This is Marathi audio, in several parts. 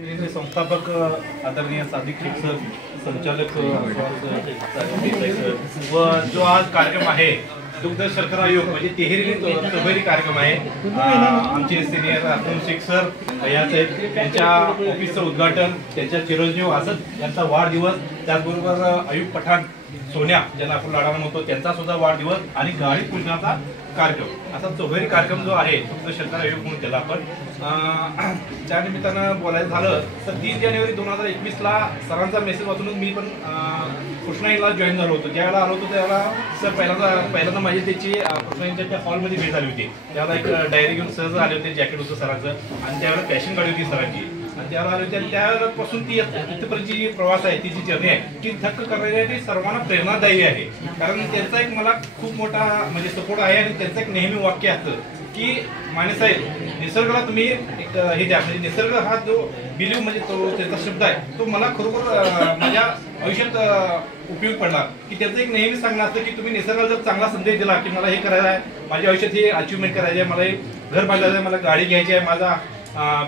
संस्थापक आदरणीय सादिक शेख सर, संचालक व जो आज कार्यक्रम आहे दुग्ध शर्करा आयोग म्हणजे तिहेरी कार्यक्रम आहे। आमचे सिनियर अतुल शेख सर याच त्यांच्या ऑफिसचं उद्घाटन, त्यांच्या चिरंजीव आसद यांचा वाढदिवस, त्याचबरोबर अयूब पठाण सोन्या ज्यांना आपण लाडाला म्हणतो त्यांचा सुद्धा वाढदिवस आणि गाडी पूजनाचा कार्यक्रम, असा चौघरी कार्यक्रम जो आहे दुग्ध शर्करा आयोग म्हणून त्याला आपण त्या निमित्तानं बोलायचं झालं तर 3 जानेवारी 2021ला सरांचा मेसेज वाचूनच मी पण कृष्णाईला जॉईन झालो होतो। ज्यावेळेला आलो होतो त्यावेळेला सर पहिल्यांदा माझी त्याची कृष्णाईच्या त्या हॉलमध्ये भेट झाली होती। त्यावेळेला एक डायरी घेऊन सहज आले होते, जॅकेट होतं सरांचं आणि त्यावेळेला पॅशन गाडी होती सरांची आणि त्यावेळेला आले होते आणि त्यावेळेपासून ती इथपर्यंतची जी प्रवास आहे, ती जी जर्नी आहे ती थक्क करणारी आहे, ती सर्वांना प्रेरणादायी आहे। कारण त्यांचा एक मला खूप मोठा म्हणजे सपोर्ट आहे आणि त्यांचं एक नेहमी वाक्य असतं की माने साहेब निसर्गाला तुम्ही एक हे द्या, म्हणजे निसर्ग हा जो बिलीव म्हणजे तो त्याचा शब्द आहे तो मला खरोखर माझ्या आयुष्यात उपयोग पडला की त्यांचं एक नेहमी सांगणं असतं की तुम्ही निसर्गाला जर चांगला संदेश दिला की मला हे करायचं आहे, माझ्या आयुष्यात हे अचिव्हमेंट करायचं आहे, मला हे घर बांधायचं आहे, मला गाडी घ्यायची आहे, माझा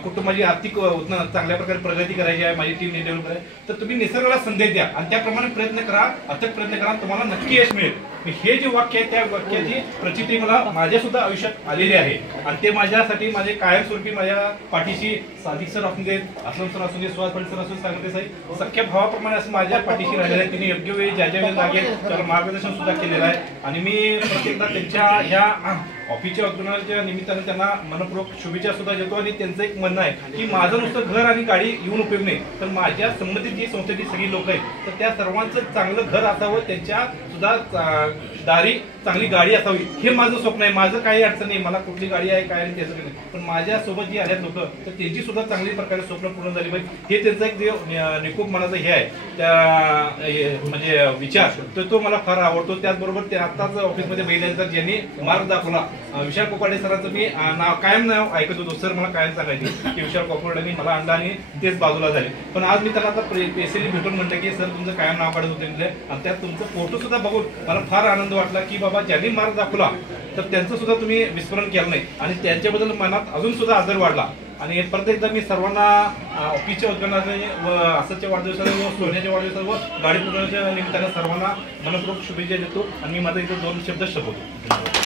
कुटुंबाची आर्थिक चांगल्या प्रकारे प्रगती करायची आहे, माझी टीम डेव्हलप करायची, तर तुम्ही निसर्गाला संदेश द्या आणि त्याप्रमाणे प्रयत्न करा, अथक प्रयत्न करा, तुम्हाला नक्की यश मिळेल। हे जे वाक्य आहे त्या वाक्याची प्रचिती मला माझ्या सुद्धा आयुष्यात आलेली आहे आणि ते माझ्यासाठी माझे कायमस्वरूपी माझ्या पाठीशी सादिक सर असू दे, असलम सर असू दे, सुहास पाटील सर असू दे, सांगते साहेब सख्या भावाप्रमाणे असं माझ्या पाठीशी राहिलेलं आहे। त्यांनी योग्य वेळी ज्या वेळी लागेल त्याला मार्गदर्शन सुद्धा केलेलं आहे आणि मी प्रत्येकदा त्यांच्या ह्या ऑफिसच्या उद्घाटनाच्या निमित्तानं त्यांना मनपूर्वक शुभेच्छा सुद्धा देतो आणि त्यांचं एक म्हणणं आहे की माझं नुसतं घर आणि गाडी येऊन उपयोग नाही, तर माझ्या संबंधित जी संस्थेची सगळी लोक आहेत तर त्या सर्वांचं चांगलं घर असावं, त्यांच्या सुद्धा दारी चांगली गाडी असावी, हे माझं स्वप्न आहे। माझं काही अडचण नाही, मला कुठली गाडी आहे काय नाही त्याचं नाही, पण माझ्यासोबत जी आल्यात लोक तर त्यांची सुद्धा चांगली प्रकारे स्वप्न पूर्ण झाली पाहिजे, हे त्यांचं एक जे निकोप मनाचं हे आहे त्या म्हणजे विचार तर तो मला फार आवडतो। त्याचबरोबर ते आत्ताच ऑफिसमध्ये बघितल्यानंतर ज्यांनी मार्ग दाखवला विशाल कोकाटे सरांचं मी कायम नाव ऐकत होतो, सर मला कायम सांगायचे की विशाल कोकाटेंनी मला आणलं आणि तेच बाजूला झाले, पण आज मी त्याला आता स्पेशली भेटून म्हटलं की सर तुमचं कायम नाव काढत होते आणि त्यात तुमचं फोटो सुद्धा बघून मला फार आनंद वाटला की बाबा ज्यांनी मार्ग दाखवला तर त्यांचं सुद्धा तुम्ही विस्मरण केलं नाही आणि त्यांच्याबद्दल मनात अजून सुद्धा आदर वाढला। आणि परत एकदा मी सर्वांना ऑफिसच्या उद्घाटनाने व असच्या वाढदिवसाला व सोन्याच्या वाढदिवसाला व गाडी पूजनाच्या निमित्तानं सर्वांना मनपूर्वक शुभेच्छा देतो आणि मी माझा इथे 2 शब्द शपवतो।